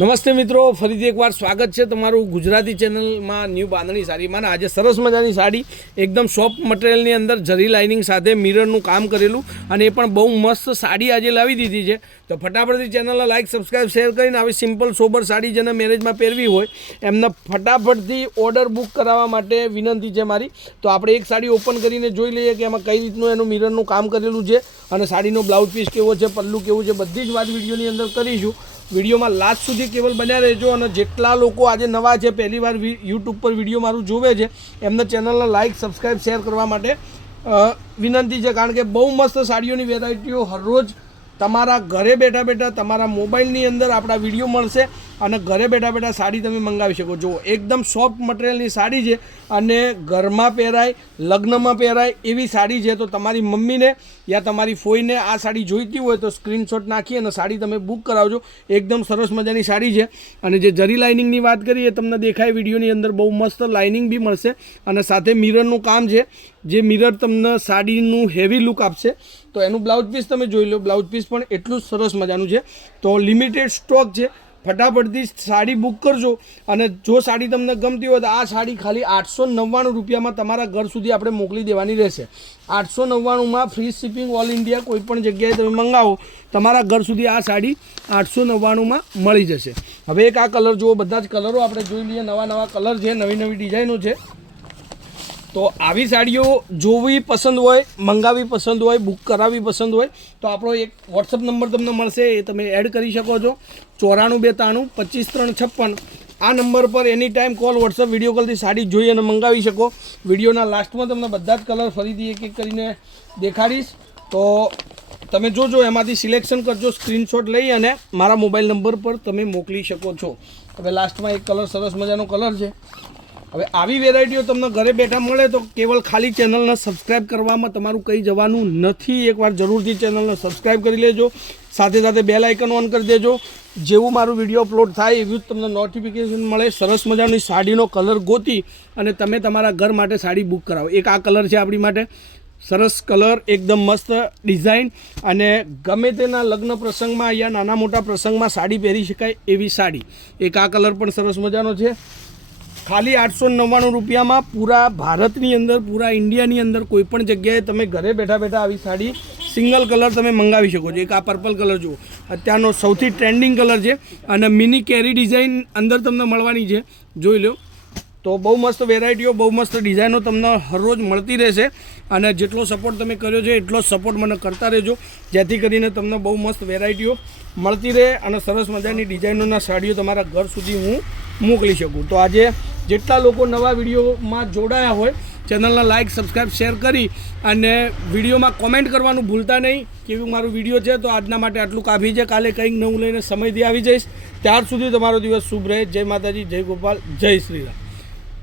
નમસ્તે મિત્રો, ફરીથી એકવાર સ્વાગત છે તમારું ગુજરાતી ચેનલમાં ન્યૂ બાંધણી સાડીમાં. આજે સરસ મજાની સાડી એકદમ સોફ્ટ મટીરિયલની અંદર જરી લાઇનિંગ સાથે મિરરનું કામ કરેલું અને એ પણ બહુ મસ્ત સાડી આજે લાવી દીધી છે. તો ફટાફટથી ચેનલને લાઇક, સબસ્ક્રાઈબ, શેર કરીને આવી સિમ્પલ સોબર સાડી જેને મેરેજમાં પહેરવી હોય એમને ફટાફટથી ઓર્ડર બુક કરાવવા માટે વિનંતી છે મારી. તો આપણે એક સાડી ઓપન કરીને જોઈ લઈએ કે એમાં કઈ રીતનું એનું મિરરનું કામ કરેલું છે અને સાડીનો બ્લાઉઝ પીસ કેવો છે, પલ્લું કેવું છે, બધી જ વાત વિડીયોની અંદર કરીશું. વિડીયોમાં લાસ્ટ સુધી કેવલ બન્યા રહેજો અને જેટલા લોકો આજે નવા છે, પહેલી વાર યુટ્યુબ પર વિડીયો મારું જોવે છે, એમને ચેનલને લાઇક, સબસ્ક્રાઈબ, શેર કરવા માટે વિનંતી છે. કારણ કે બહુ મસ્ત સાડીઓની વેરાયટીઓ હરરોજ તમારા ઘરે બેઠા બેઠા તમારા મોબાઈલની અંદર આપણા વિડીયો મળશે અને ઘરે બેઠા બેઠા સાડી તમે મંગાવી શકો છો. એકદમ સોફ્ટ મટીરિયલની સાડી છે અને ઘરમાં પહેરાય, લગ્નમાં પહેરાય એવી સાડી છે. તો તમારી મમ્મીને યા તમારી ફોઈને આ સાડી જોઈતી હોય તો સ્ક્રીનશોટ નાખી અને સાડી તમે બુક કરાવજો. એકદમ સરસ મજાની સાડી છે અને જે જરી લાઇનિંગની વાત કરીએ તમને દેખાય વિડીયોની અંદર બહુ મસ્ત લાઇનિંગ બી મળશે અને સાથે મિરરનું કામ છે, જે મિરર તમને સાડીનું હેવી લુક આપશે. તો એનું બ્લાઉઝ પીસ તમે જોઈ લો, બ્લાઉઝ પીસ પણ એટલું જ સરસ મજાનું છે. તો લિમિટેડ સ્ટોક છે, ફટાફટથી સાડી બુક કરજો. અને જો સાડી તમને ગમતી હોય તો આ સાડી ખાલી 899 રૂપિયામાં તમારા ઘર સુધી આપણે મોકલી દેવાની રહેશે. 899માં ફ્રી શિપિંગ ઓલ ઇન્ડિયા કોઈ પણ જગ્યાએ તમે મંગાવો તમારા ઘર સુધી આ સાડી 899માં મળી જશે. હવે એક આ કલર જુઓ, બધા જ કલરો આપણે જોઈ લઈએ. નવા નવા કલર છે, નવી નવી ડિઝાઇનો છે. તો આવી સાડીઓ જોવી પસંદ હોય, મંગાવી પસંદ હોય, બુક કરાવવી પસંદ હોય તો આપણો એક વોટ્સઅપ નંબર તમને મળશે, એ તમે એડ કરી શકો છો. 9493 25356. આ નંબર પર any time call, WhatsApp, video કોલથી સાડી જોઈ અને મંગાવી શકો. વિડીયોના લાસ્ટમાં તમને બધા જ કલર ફરીથી એક એક કરીને દેખાડીશ. તો તમે જોજો, એમાંથી સિલેક્શન કરજો, સ્ક્રીનશોટ લઈ અને મારા મોબાઈલ નંબર પર તમે મોકલી શકો છો. હવે લાસ્ટમાં એક કલર, સરસ મજાનો કલર છે. હવે આવી વેરાયટીઓ તમને ઘરે બેઠા મળે તો કેવલ ખાલી ચેનલને સબસ્ક્રાઈબ કરવામાં તમારું કંઈ જવાનું નથી. એકવાર જરૂરથી ચેનલને સબસ્ક્રાઈબ કરી લેજો, સાથે સાથે બેલ આઇકન ઓન કરી દેજો. જેવું મારું વિડીયો અપલોડ થાય એવું જ તમને નોટિફિકેશન મળે. સરસ મજાની સાડીનો કલર ગોતી અને તમે તમારા ઘર માટે સાડી બુક કરાવો. એક આ કલર છે આપણી માટે, સરસ કલર, એકદમ મસ્ત ડિઝાઇન અને ગમે તેના લગ્ન પ્રસંગમાં યા નાના મોટા પ્રસંગમાં સાડી પહેરી શકાય એવી સાડી. એક આ કલર પણ સરસ મજાનો છે. ખાલી 899 રૂપિયામાં પૂરા ભારતની અંદર, પૂરા ઇન્ડિયાની અંદર કોઈ પણ જગ્યાએ તમે ઘરે બેઠા બેઠા આવી સાડી સિંગલ કલર તમે મંગાવી શકો છો. એક આ પર્પલ કલર જુઓ, અત્યારનો સૌથી ટ્રેન્ડિંગ કલર છે અને મિની કેરી ડિઝાઇન અંદર તમને મળવાની છે, જોઈ લો. તો બહુ મસ્ત વેરાયટીઓ, બહુ મસ્ત ડિઝાઇનો તમને હરરોજ મળતી રહેશે અને જેટલો સપોર્ટ તમે કર્યો છે એટલો સપોર્ટ મને કરતા રહેજો, જેથી કરીને તમને બહુ મસ્ત વેરાયટીઓ મળતી રહે અને સરસ મજાની ડિઝાઇનોના સાડીઓ તમારા ઘર સુધી હું મોકલી શકું. તો આજે જેટલા લોકો નવા વિડીયોમાં જોડાયા હોય ચેનલના લાઇક, સબસ્ક્રાઈબ, શેર કરી અને વિડીયોમાં કોમેન્ટ કરવાનું ભૂલતા નહીં કેવું મારું વિડીયો છે. તો આજના માટે આટલું કાફી છે. કાલે કંઈક નવું લઈને સમયથી આવી જઈશ. ત્યાર સુધી તમારો દિવસ શુભ રહે. જય માતાજી, જય ગોપાલ, જય શ્રી રામ.